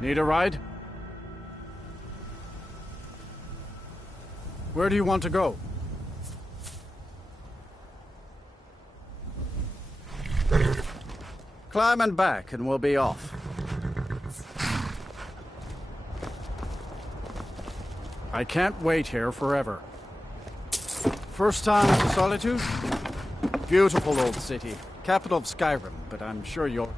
Need a ride? Where do you want to go? Climb and back and we'll be off. I can't wait here forever. First time to Solitude? Beautiful old city. Capital of Skyrim, but I'm sure you'll...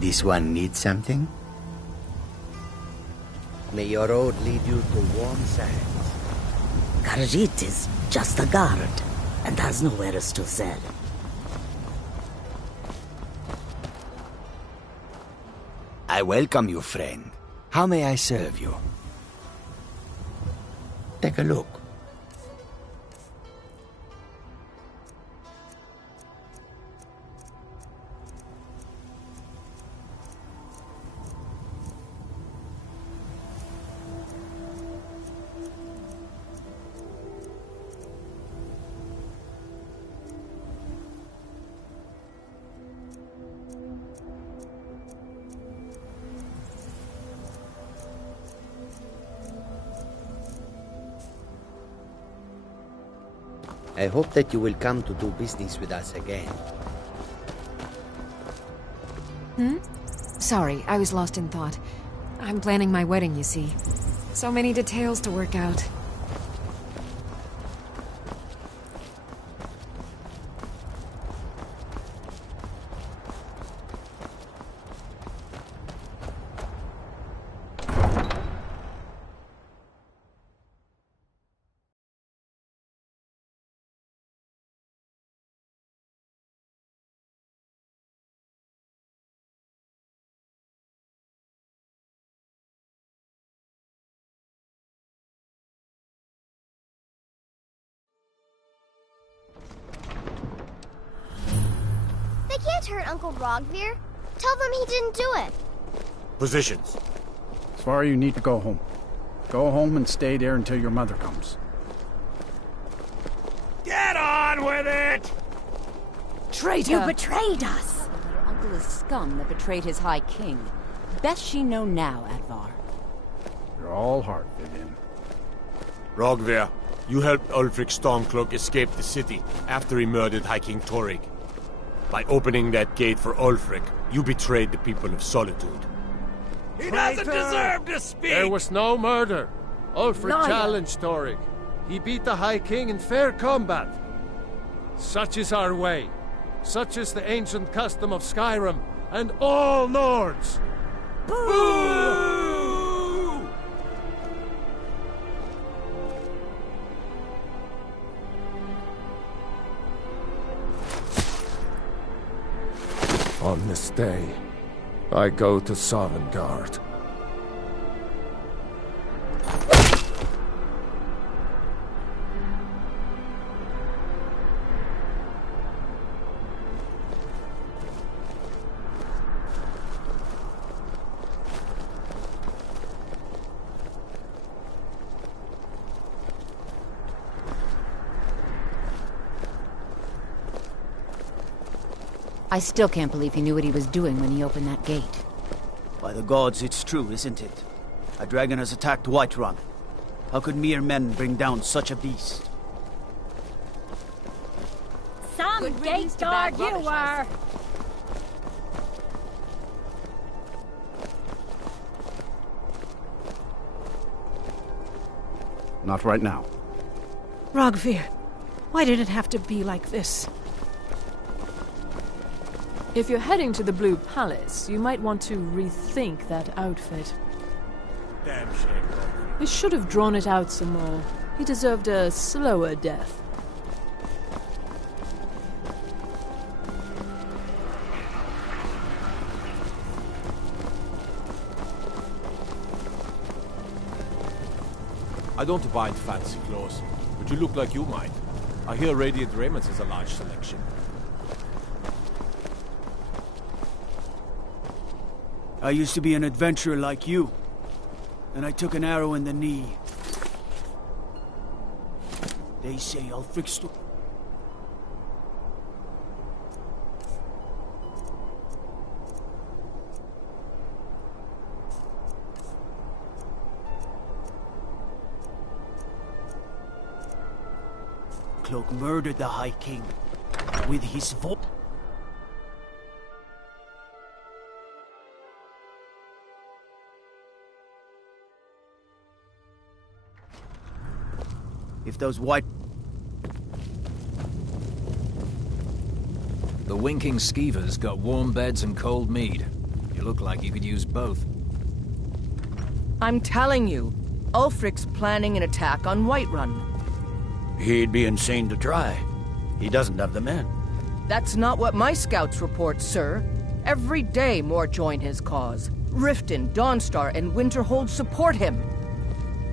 This one needs something? May your road lead you to warm sands. Khajiit is just a guard, and has no wares to sell. I welcome you, friend. How may I serve you? Take a look. I hope that you will come to do business with us again. Sorry, I was lost in thought. I'm planning my wedding, you see. So many details to work out. They can't hurt Uncle Rogveer. Tell them he didn't do it. Positions. Svar, you need to go home. Go home and stay there until your mother comes. Get on with it! Traitor! You betrayed us! Your uncle is scum that betrayed his High King. Best she know now, Advar. You're all heart, Vivian. Rogveer, you helped Ulfric Stormcloak escape the city after he murdered High King Torrig. By opening that gate for Ulfric, you betrayed the people of Solitude. He doesn't deserve to speak! There was no murder. Ulfric Liar. challenged Torrig. He beat the High King in fair combat. Such is our way. Such is the ancient custom of Skyrim and all Nords. Boo! On this day, I go to Sovngarde. I still can't believe he knew what he was doing when he opened that gate. By the gods, it's true, isn't it? A dragon has attacked Whiterun. How could mere men bring down such a beast? Some gate guard you were! Not right now. Rogveer, why did it have to be like this? If you're heading to the Blue Palace, you might want to rethink that outfit. Damn shame. We should have drawn it out some more. He deserved a slower death. I don't buy fancy clothes, but you look like you might. I hear Radiant Raiments has a large selection. I used to be an adventurer like you. And I took an arrow in the knee. They say Ulfric's Cloak murdered the High King with his voice. If those white... The winking skeevers got warm beds and cold mead. You look like you could use both. I'm telling you, Ulfric's planning an attack on Whiterun. He'd be insane to try. He doesn't have the men. That's not what my scouts report, sir. Every day more join his cause. Riften, Dawnstar, and Winterhold support him.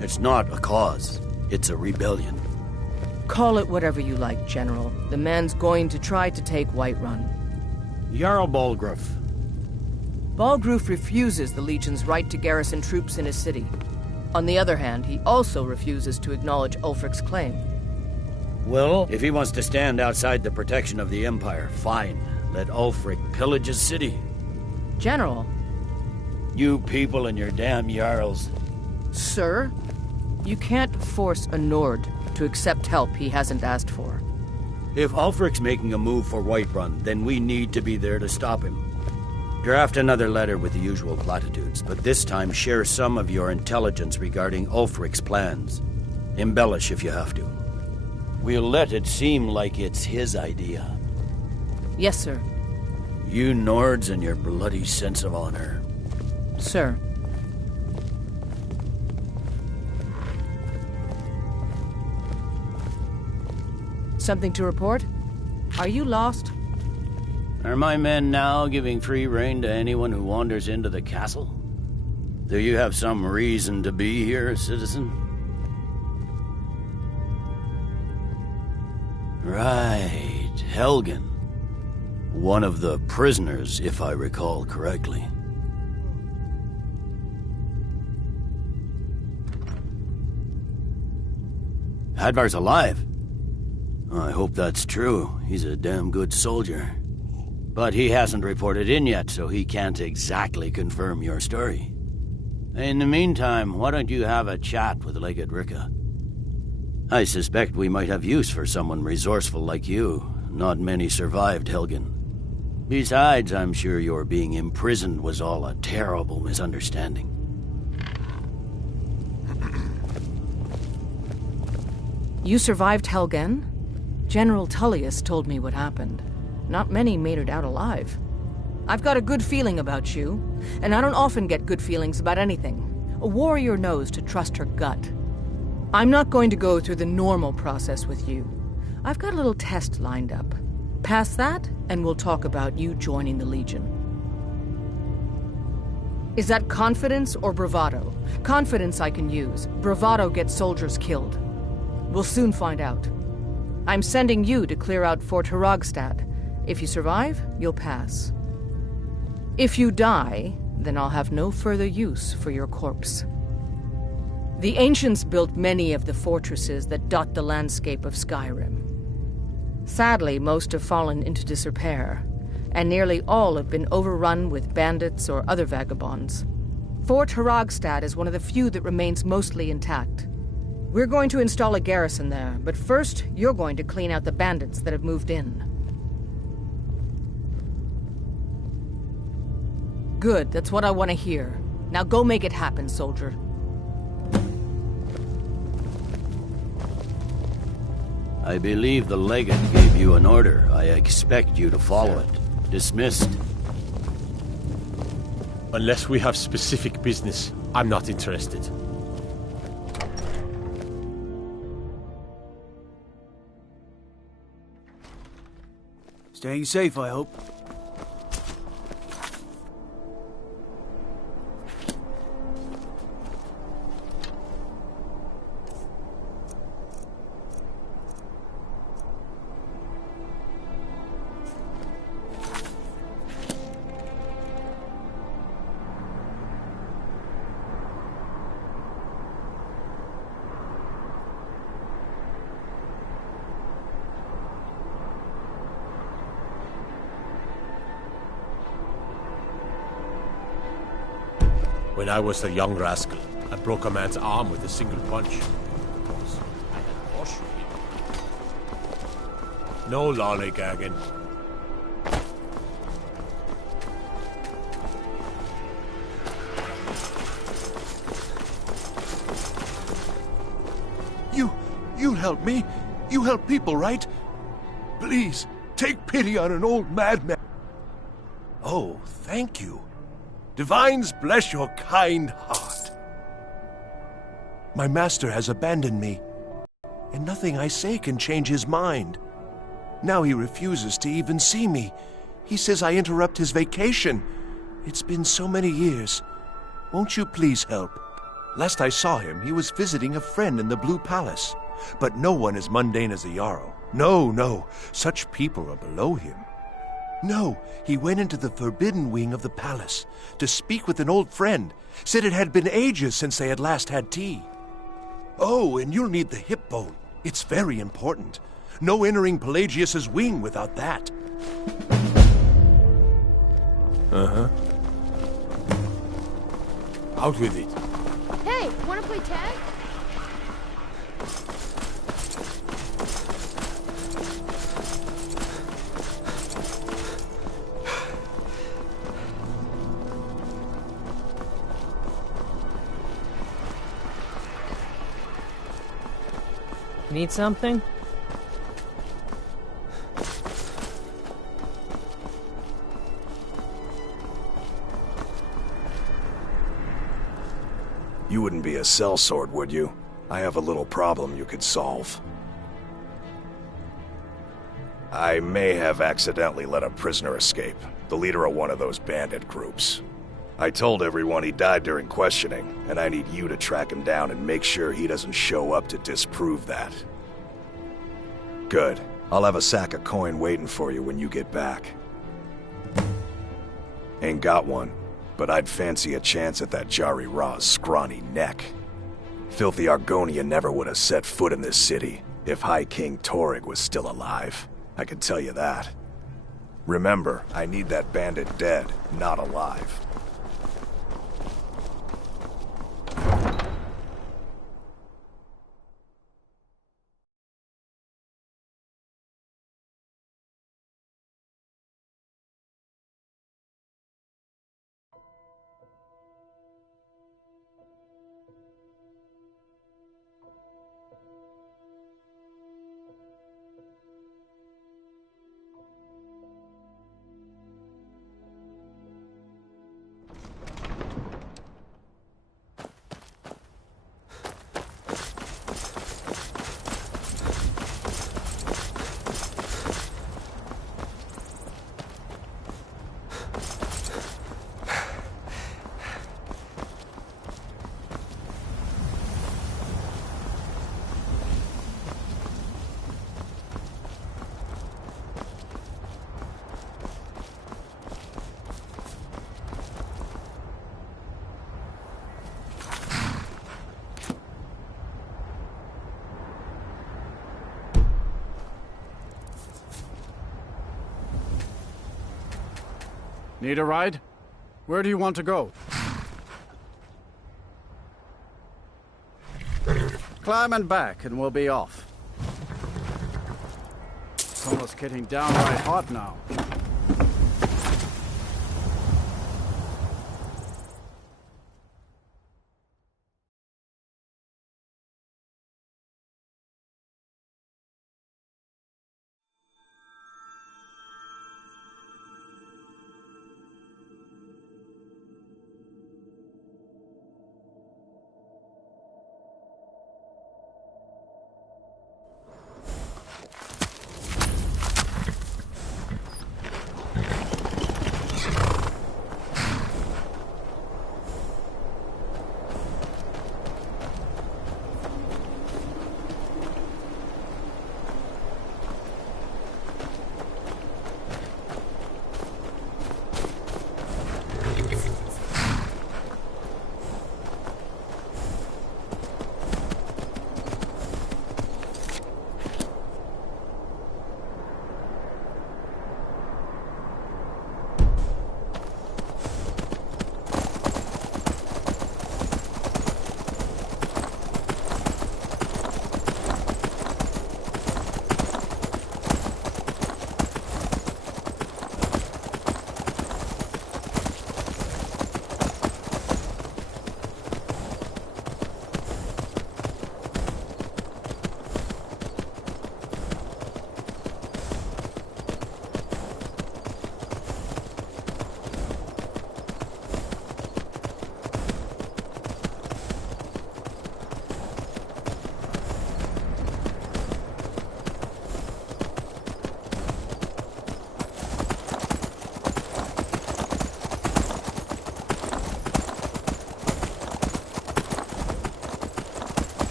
It's not a cause. It's a rebellion. Call it whatever you like, General. The man's going to try to take Whiterun. Jarl Balgruuf. Balgruuf refuses the Legion's right to garrison troops in his city. On the other hand, he also refuses to acknowledge Ulfric's claim. Well, if he wants to stand outside the protection of the Empire, fine. Let Ulfric pillage his city. General. You people and your damn Jarls. Sir? You can't force a Nord to accept help he hasn't asked for. If Ulfric's making a move for Whiterun, then we need to be there to stop him. Draft another letter with the usual platitudes, but this time share some of your intelligence regarding Ulfric's plans. Embellish if you have to. We'll let it seem like it's his idea. Yes, sir. You Nords and your bloody sense of honor. Sir. Something to report? Are you lost? Are my men now giving free rein to anyone who wanders into the castle? Do you have some reason to be here, citizen? Right, Helgen. One of the prisoners, if I recall correctly. Hadvar's alive. I hope that's true. He's a damn good soldier. But he hasn't reported in yet, so he can't exactly confirm your story. In the meantime, why don't you have a chat with Legate Ricka? I suspect we might have use for someone resourceful like you. Not many survived, Helgen. Besides, I'm sure your being imprisoned was all a terrible misunderstanding. You survived Helgen? General Tullius told me what happened. Not many made it out alive. I've got a good feeling about you, and I don't often get good feelings about anything. A warrior knows to trust her gut. I'm not going to go through the normal process with you. I've got a little test lined up. Pass that, and we'll talk about you joining the Legion. Is that confidence or bravado? Confidence I can use. Bravado gets soldiers killed. We'll soon find out. I'm sending you to clear out Fort Hrogstad. If you survive, you'll pass. If you die, then I'll have no further use for your corpse. The ancients built many of the fortresses that dot the landscape of Skyrim. Sadly, most have fallen into disrepair, and nearly all have been overrun with bandits or other vagabonds. Fort Hrogstad is one of the few that remains mostly intact. We're going to install a garrison there, but first, you're going to clean out the bandits that have moved in. Good, that's what I want to hear. Now go make it happen, soldier. I believe the legate gave you an order. I expect you to follow it. Dismissed. Unless we have specific business, I'm not interested. Staying safe, I hope. When I was a young rascal, I broke a man's arm with a single punch. Because I had a wash with him. No lollygagging. You help me. You help people, right? Please, take pity on an old madman. Oh, thank you. Divines bless your kind heart. My master has abandoned me, and nothing I say can change his mind. Now he refuses to even see me. He says I interrupt his vacation. It's been so many years. Won't you please help? Last I saw him, he was visiting a friend in the Blue Palace. But no one as mundane as a Jarl. No, such people are below him. No, he went into the forbidden wing of the palace to speak with an old friend. Said it had been ages since they had last had tea. Oh, and you'll need the hip bone. It's very important. No entering Pelagius's wing without that. Uh-huh. Out with it. Hey, wanna play tag? Need something? You wouldn't be a sellsword, would you? I have a little problem you could solve. I may have accidentally let a prisoner escape, the leader of one of those bandit groups. I told everyone he died during questioning, and I need you to track him down and make sure he doesn't show up to disprove that. Good. I'll have a sack of coin waiting for you when you get back. Ain't got one, but I'd fancy a chance at that Jari Ra's scrawny neck. Filthy Argonian never would have set foot in this city if High King Torrig was still alive. I can tell you that. Remember, I need that bandit dead, not alive. Need a ride? Where do you want to go? Climb and back and we'll be off. It's almost getting downright hot now.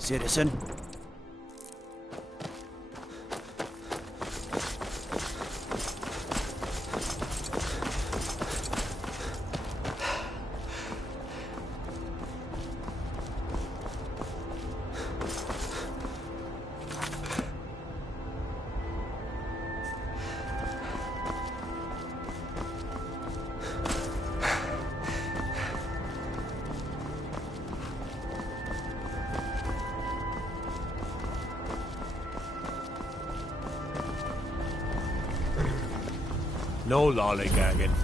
Citizen? No lollygagging.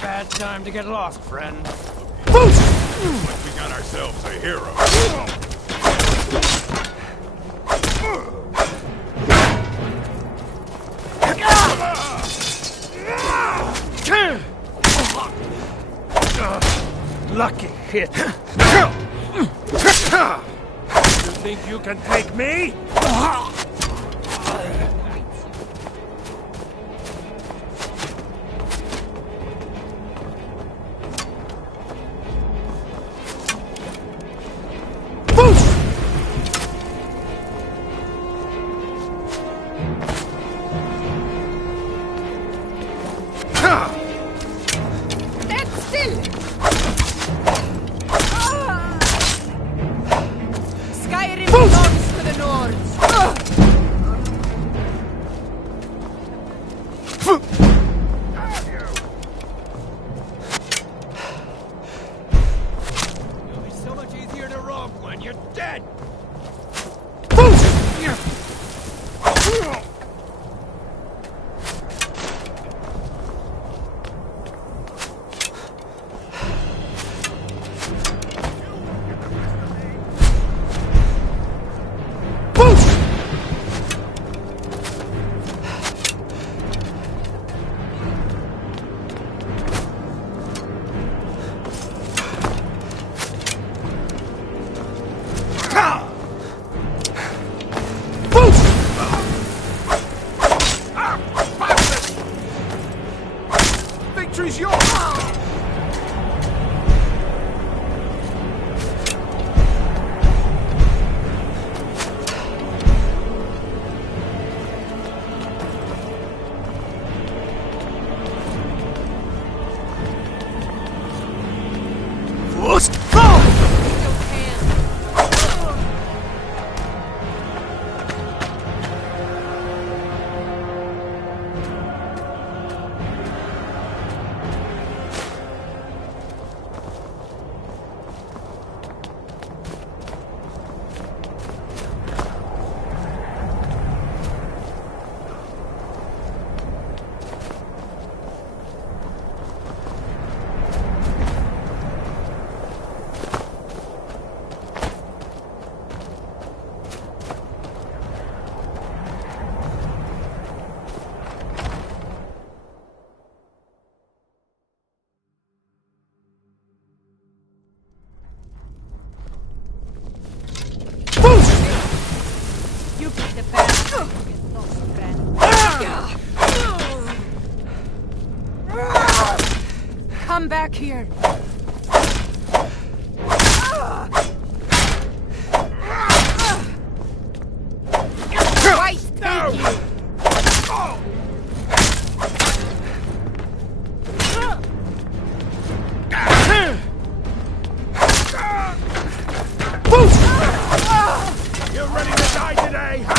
Bad time to get lost, friend. Looks like we got ourselves a hero. Lucky hit. You think you can take me? Skyrim belongs to the Nords! victory's yours! You get the best. Come back here. Christ, thank you. You ready to die today, huh?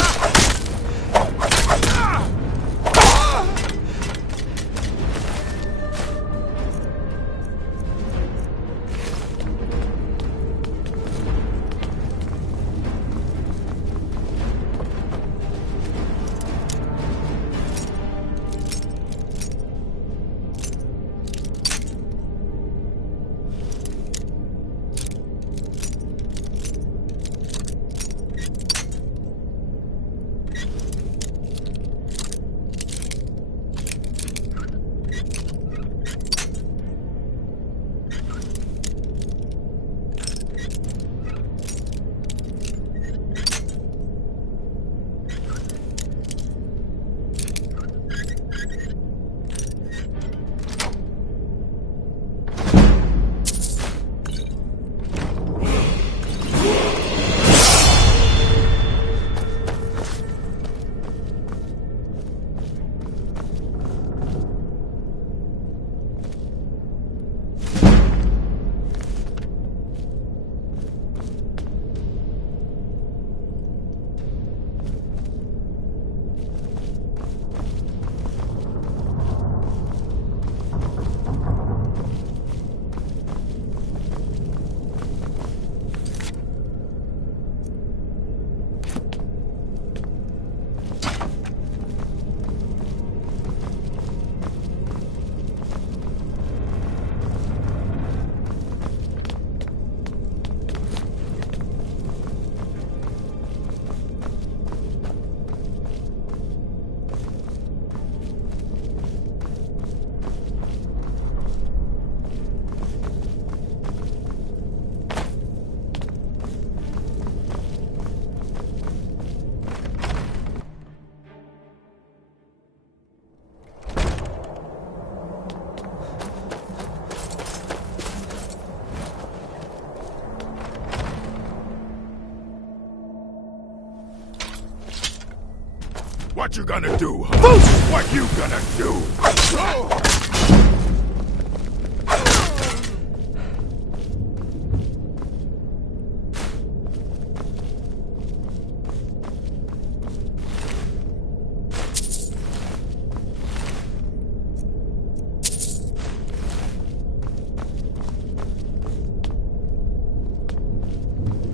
What you gonna do, huh? What you gonna do?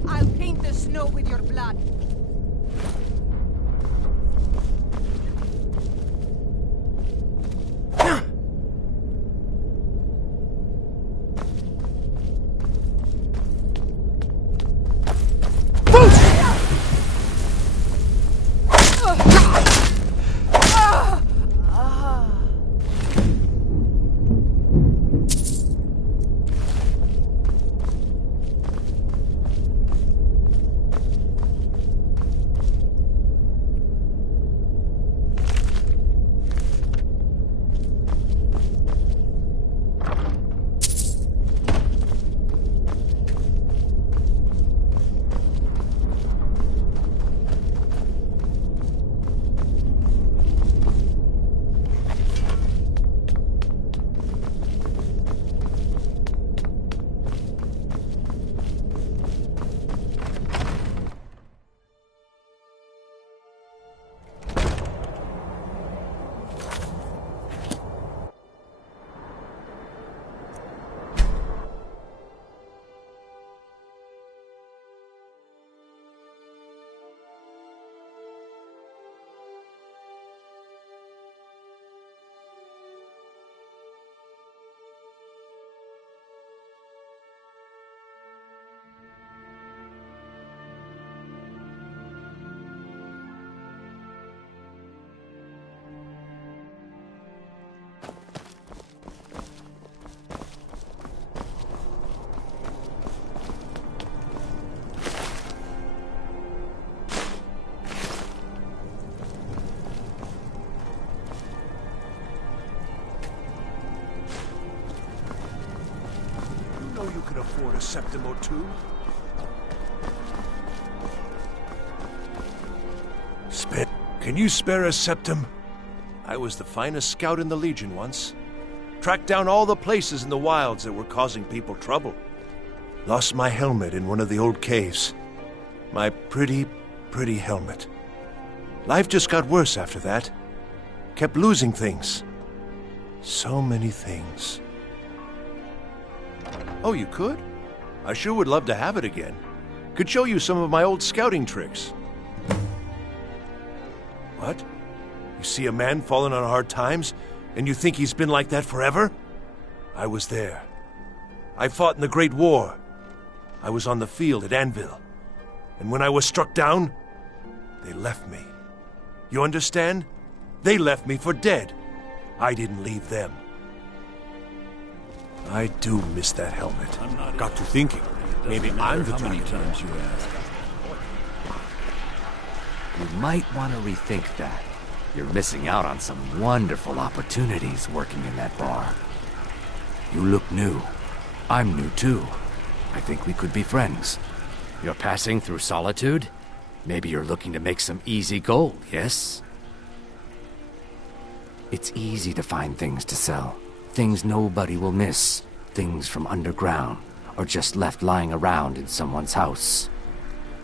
I'll paint the snow with your blood. could afford a septim or two. Can you spare a septim? I was the finest scout in the Legion once. Tracked down all the places in the wilds that were causing people trouble. Lost my helmet in one of the old caves. My pretty, pretty helmet. Life just got worse after that. Kept losing things. So many things. Oh, you could? I sure would love to have it again. Could show you some of my old scouting tricks. What? You see a man falling on hard times, and you think he's been like that forever? I was there. I fought in the Great War. I was on the field at Anvil. And when I was struck down, they left me. You understand? They left me for dead. I didn't leave them. I do miss that helmet. Got to thinking. Maybe I'm the many times you ask. You might want to rethink that. You're missing out on some wonderful opportunities working in that bar. You look new. I'm new too. I think we could be friends. You're passing through Solitude? Maybe you're looking to make some easy gold, yes? It's easy to find things to sell. Things nobody will miss. Things from underground, or just left lying around in someone's house.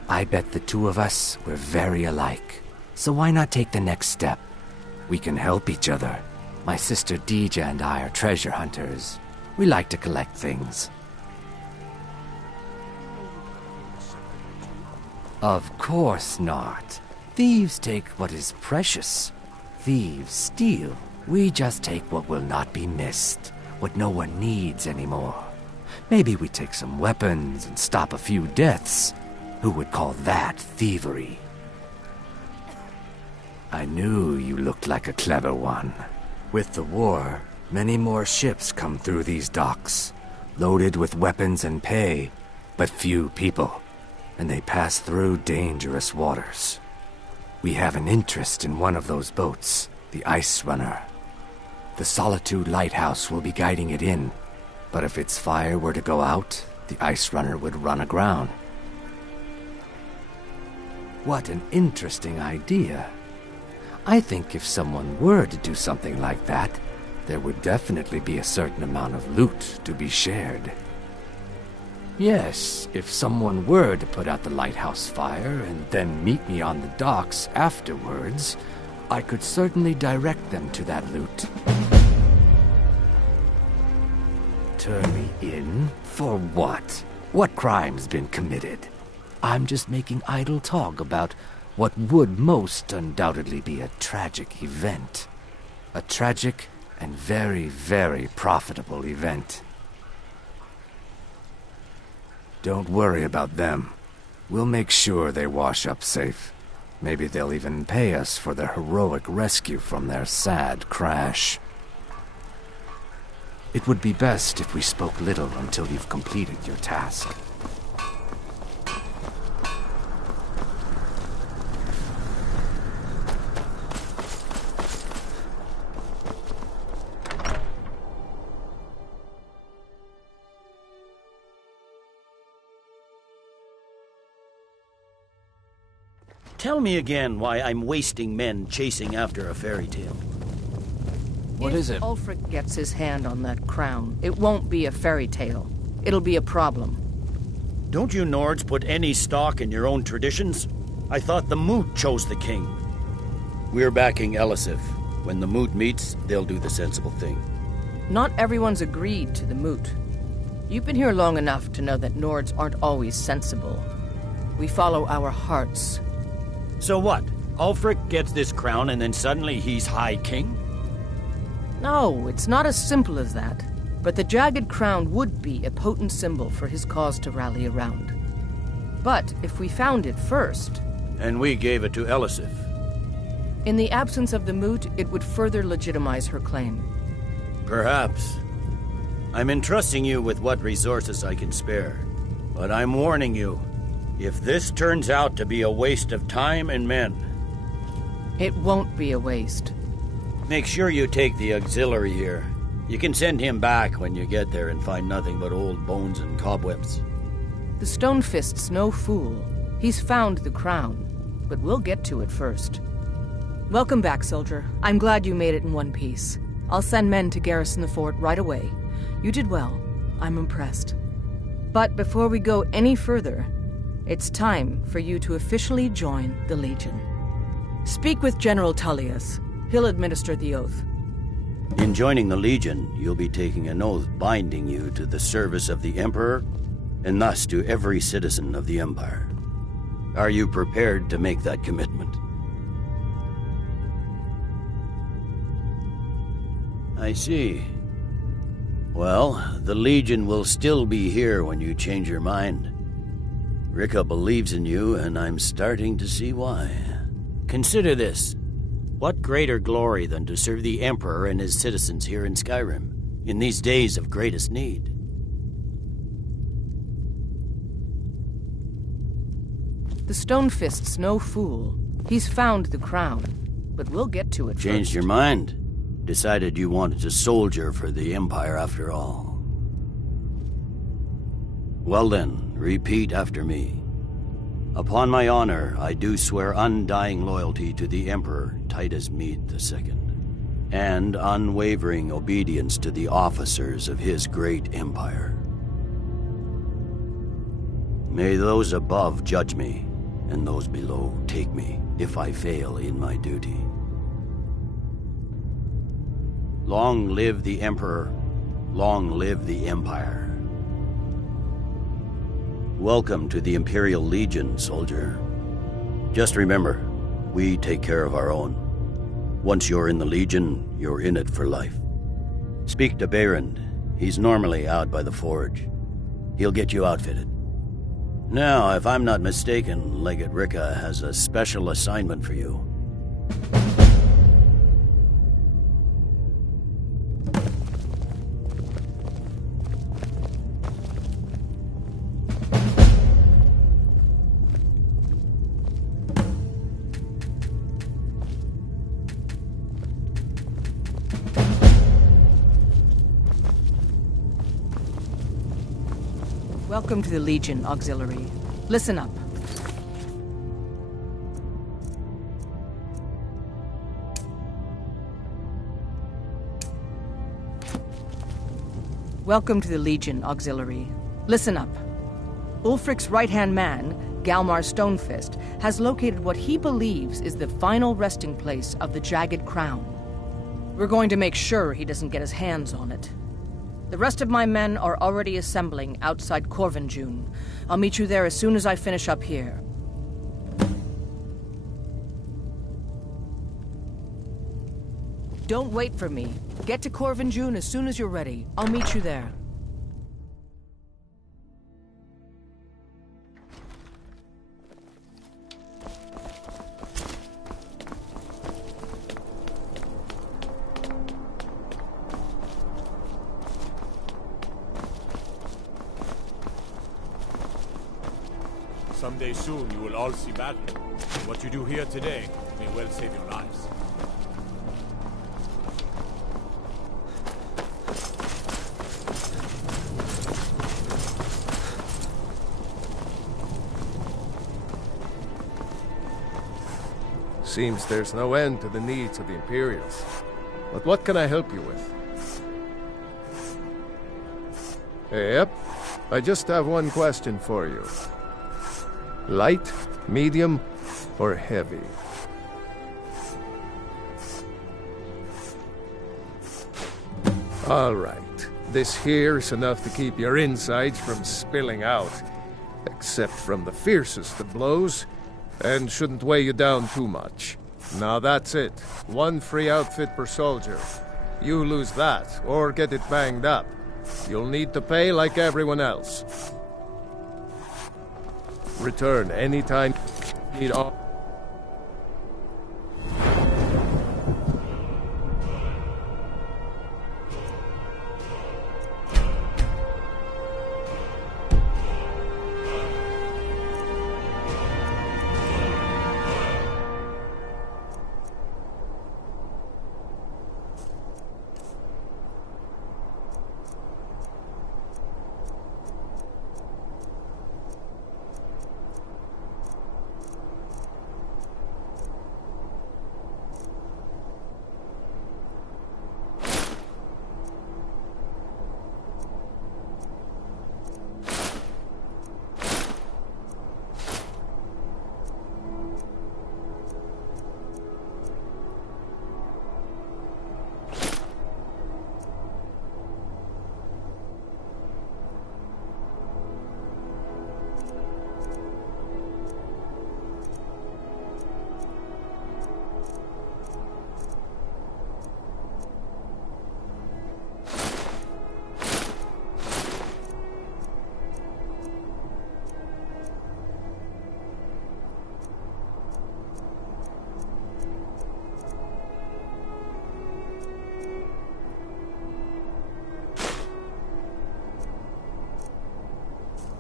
I bet the two of us, we're very alike. So why not take the next step? We can help each other. My sister Deja and I are treasure hunters. We like to collect things. Of course not. Thieves take what is precious. Thieves steal. We just take what will not be missed, what no one needs anymore. Maybe we take some weapons and stop a few deaths. Who would call that thievery? I knew you looked like a clever one. With the war, many more ships come through these docks, loaded with weapons and pay, but few people, and they pass through dangerous waters. We have an interest in one of those boats, the Ice Runner. The Solitude Lighthouse will be guiding it in, but if its fire were to go out, the Ice Runner would run aground. What an interesting idea. I think if someone were to do something like that, there would definitely be a certain amount of loot to be shared. Yes, if someone were to put out the lighthouse fire and then meet me on the docks afterwards, I could certainly direct them to that loot. Turn me in? For what? What crime's been committed? I'm just making idle talk about what would most undoubtedly be a tragic event. A tragic and very, very profitable event. Don't worry about them. We'll make sure they wash up safe. Maybe they'll even pay us for their heroic rescue from their sad crash. It would be best if we spoke little until you've completed your task. Tell me again why I'm wasting men chasing after a fairy tale. What is it? If Ulfric gets his hand on that crown, it won't be a fairy tale. It'll be a problem. Don't you Nords put any stock in your own traditions? I thought the Moot chose the king. We're backing Elisif. When the Moot meets, they'll do the sensible thing. Not everyone's agreed to the Moot. You've been here long enough to know that Nords aren't always sensible. We follow our hearts. So what? Ulfric gets this crown and then suddenly he's High King? No, it's not as simple as that. But the Jagged Crown would be a potent symbol for his cause to rally around. But if we found it first... And we gave it to Elisif. In the absence of the Moot, it would further legitimize her claim. Perhaps. I'm entrusting you with what resources I can spare. But I'm warning you, if this turns out to be a waste of time and men... It won't be a waste. Make sure you take the auxiliary here. You can send him back when you get there and find nothing but old bones and cobwebs. The Stone Fist's no fool. He's found the crown, but we'll get to it first. Welcome back, soldier. I'm glad you made it in one piece. I'll send men to garrison the fort right away. You did well. I'm impressed. But before we go any further, it's time for you to officially join the Legion. Speak with General Tullius. He'll administer the oath. In joining the Legion, you'll be taking an oath binding you to the service of the Emperor, and thus to every citizen of the Empire. Are you prepared to make that commitment? I see. Well, the Legion will still be here when you change your mind. Rika believes in you, and I'm starting to see why. Consider this. What greater glory than to serve the Emperor and his citizens here in Skyrim, in these days of greatest need? The Stone Fist's no fool. He's found the crown, but we'll get to it Changed first. your mind? Decided you wanted to soldier for the Empire after all. Well then, repeat after me. Upon my honor, I do swear undying loyalty to the Emperor Titus Mede II, and unwavering obedience to the officers of his great empire. May those above judge me, and those below take me, if I fail in my duty. Long live the Emperor, long live the Empire. Welcome to the Imperial Legion, soldier. Just remember, we take care of our own. Once you're in the Legion, you're in it for life. Speak to Behrend. He's normally out by the forge. He'll get you outfitted. Now, if I'm not mistaken, Legate Rika has a special assignment for you. Welcome to the Legion, Auxiliary. Listen up. Welcome to the Legion, Auxiliary. Listen up. Ulfric's right-hand man, Galmar Stonefist, has located what he believes is the final resting place of the Jagged Crown. We're going to make sure he doesn't get his hands on it. The rest of my men are already assembling outside Corvinjune. I'll meet you there as soon as I finish up here. Don't wait for me. Get to Corvinjune as soon as you're ready. I'll meet you there. Someday soon you will all see battle. What you do here today may well save your lives. Seems there's no end to the needs of the Imperials. But what can I help you with? Yep. I just have one question for you. Light, medium, or heavy? All right. This here's enough to keep your insides from spilling out. Except from the fiercest of blows, and shouldn't weigh you down too much. Now that's it. One free outfit per soldier. You lose that, or get it banged up. You'll need to pay like everyone else. Return anytime you need all.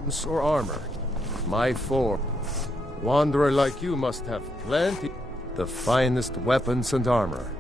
or armor. My form. Wanderer like you must have plenty. The finest weapons and armor.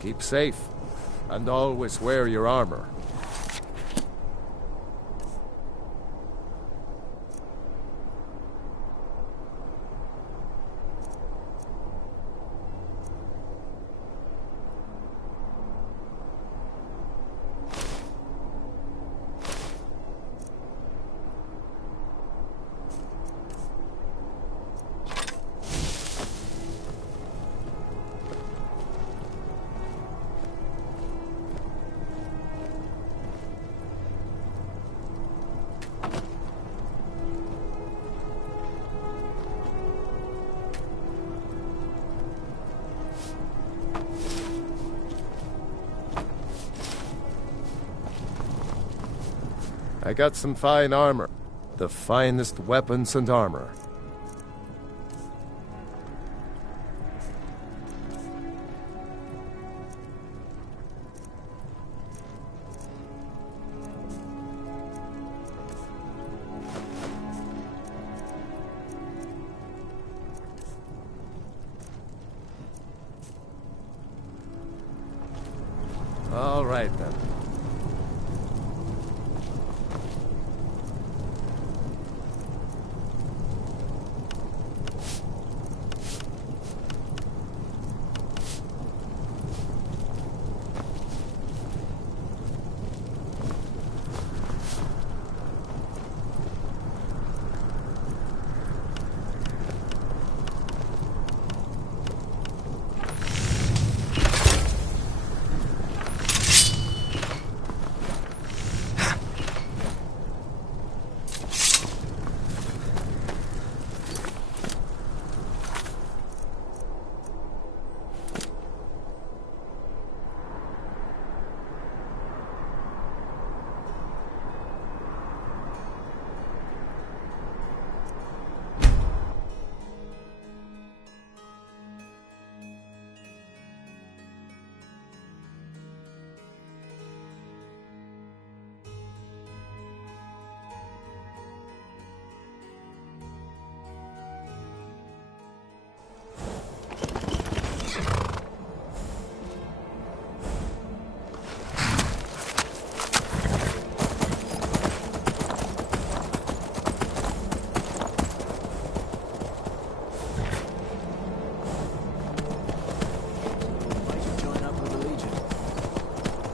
Keep safe, and always wear your armor. I got some fine armor. The finest weapons and armor. All right, then.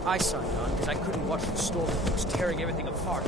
I signed on because I couldn't watch the Stormtroopers tearing everything apart.